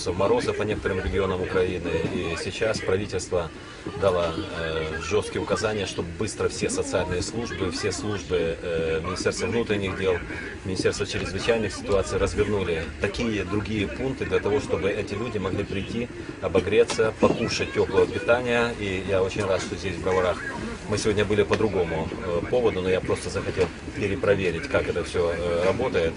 градусов мороза по некоторым регионам Украины. И сейчас правительство дало э, жесткие указания, чтобы быстро все социальные службы, все службы э, Министерства внутренних дел, Министерства чрезвычайных ситуаций развернули такие другие пункты для того, чтобы эти люди могли прийти, обогреться, покушать теплого питания. И я очень рад, что здесь в Броварах мы сегодня были по другому э, поводу, но я просто захотел перепроверить, как это все работает.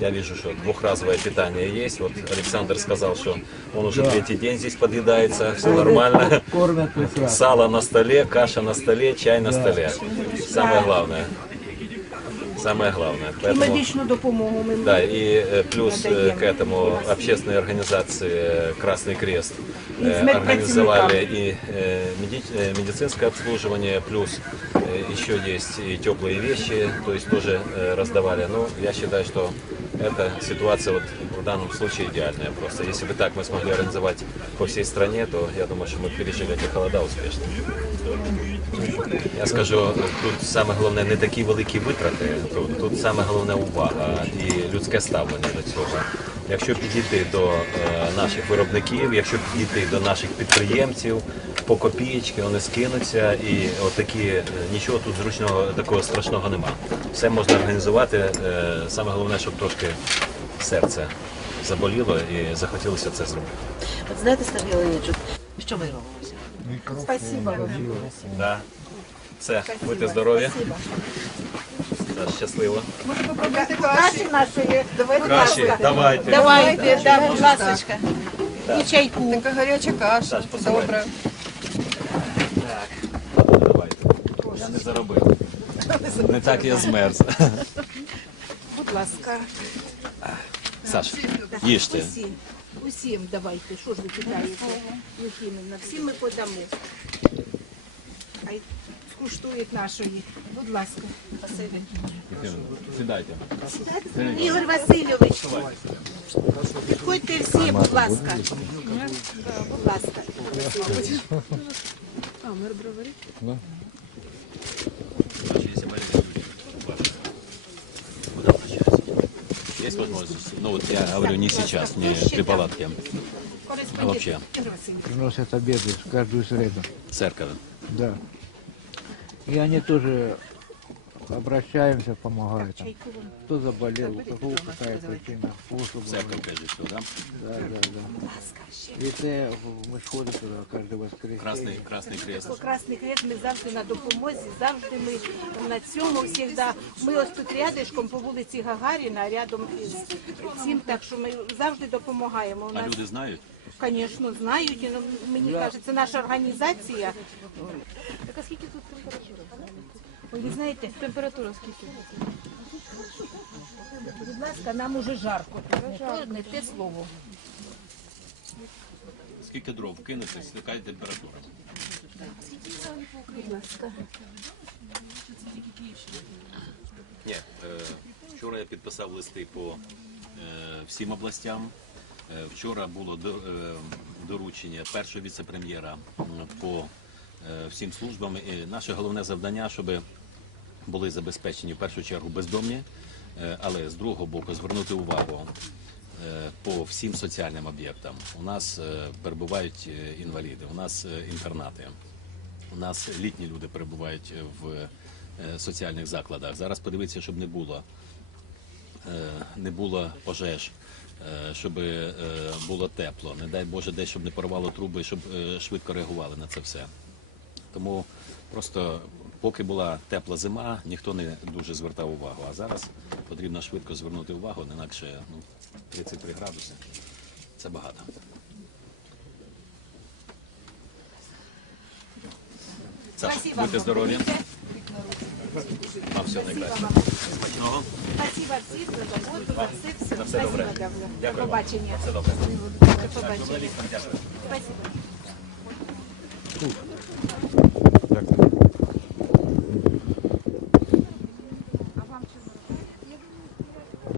Я вижу, что двухразовое питание есть. Вот Александр сказал, что он уже третий день здесь подъедается, все нормально. Кормят. Сало на столе, каша на столе, чай на столе. Самое главное. Самое главное. Поэтому, медичну допомогу ми да, и э, плюс э, к этому общественные организации э, Красный Крест И организовали и меди- медицинское обслуживание, плюс еще есть и теплые вещи, то есть тоже э, раздавали. Ну, я считаю, что эта ситуация вот в данном случае идеальная просто. Если бы так мы смогли организовать по всей стране, то я думаю, что мы пережили эти холода успешно. Я скажу, тут саме головне не такі великі витрати, тут, тут саме головне увага і людське ставлення до цього. Якщо підійти до е, наших виробників, якщо підійти до наших підприємців, по копієчки вони скинуться і отакі е, нічого тут зручного такого страшного нема. Все можна організувати. е, Саме головне, щоб трошки серце заболіло і захотілося це зробити. От знаєте, Сергій Леонідович, що ви робите? Спасибо. Да. Все, будьте здорові. Да, щасливо. Каші нашої. Давайте Кращі, давайте. Давайте, да, будь ласка. І чайку. Така гаряча каша. Саш. Добре. Давайте. Я не заробив. Не так я змерз. Будь ласка. Саш, їжте. Усім, усім давайте. Що ж ви питаєте? Усім, всім ми подамо. Ай, скуштують нашої. Будь ласка. Спасибі. Сідайте. Ігор Васильович. Підходьте всі, будь ласка. Будь ласка. Есть возможность? Ну вот я говорю не сейчас, не при палатке. А вообще? Ігор Васильович. Приносят обеды в каждую среду. Церковь. Да. И они тоже обращаемся, помогают. там. Чайку вам. Кто заболел, у кого какая причина. Служба Церковь, бывает. прежде всего, да? Да, да, да. И те, мы ж ходим туда каждое воскресенье. Красный, Красный Крест. Красний Хрест, ми завжди на допомозі, завжди ми на цьому завжди. Ми ось тут рядишком по вулиці Гагаріна, рядом із цим, так що ми завжди допомагаємо. У А нас, люди знають? Звісно, знають, і ну, мені кажуть, це наша організація. Так а скільки тут температура? Ви знаєте, температура скільки? Будь ласка, нам уже жарко. То не те слово. Скільки дров кинути, яка температура? Будь ласка. Ні, е, вчора я підписав листи по е, всім областям. Е, Вчора було е, доручення першого віце-прем'єра по е, всім службам. І наше головне завдання, щоб були забезпечені в першу чергу бездомні, але з другого боку звернути увагу по всім соціальним об'єктам. У нас перебувають інваліди, у нас інтернати. У нас літні люди перебувають в соціальних закладах. Зараз подивитися, щоб не було, не було пожеж, е, щоб е, було тепло. Не дай Боже, десь щоб не порвало труби, щоб е, швидко реагували на це все. Тому просто поки була тепла зима, ніхто не дуже звертав увагу. А зараз потрібно швидко звернути увагу, інакше ну, 33 градуси. Це багато. Саш, будьте здорові. Вам все найкраще. Смачного. Спасибо всім за роботу, за все, все. На все добре. До побачення. Все добре. До побачення. Спасибо.